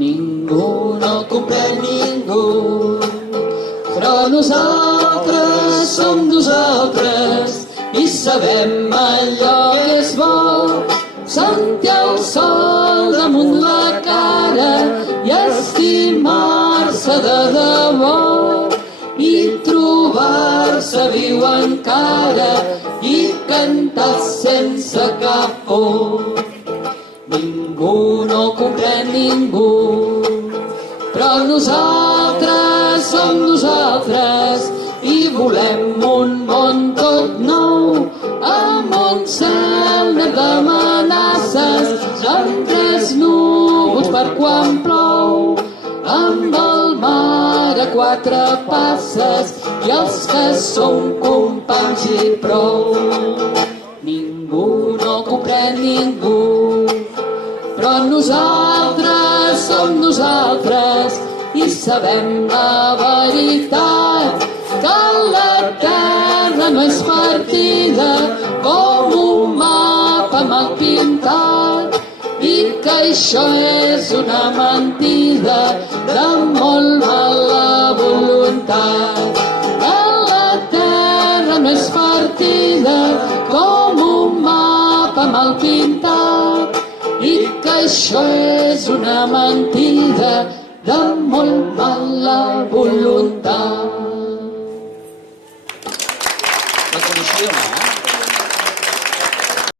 Ningú no comprèn ningú, però nosaltres som nosaltres i sabem allò que és bo. Sentir el sol damunt la cara i estimar-se de debò i trobar-se viu encara i cantar sense cap por. Ningú no comprèn ningú, però nosaltres som nosaltres i volem un món tot nou, amb un cel net d'amenaces, amb tres núvols per quan plou, amb el mar a quatre passes i els que som companys i prou. Ningú no comprèn ningú, però nosaltres som nosaltres i sabem la veritat, que la terra no és partida com un mapa mal pintat i que això és una mentida de molt mala voluntat. Que la terra no és partida com un mapa mal pintat i que això és una mentida de molt mala voluntat.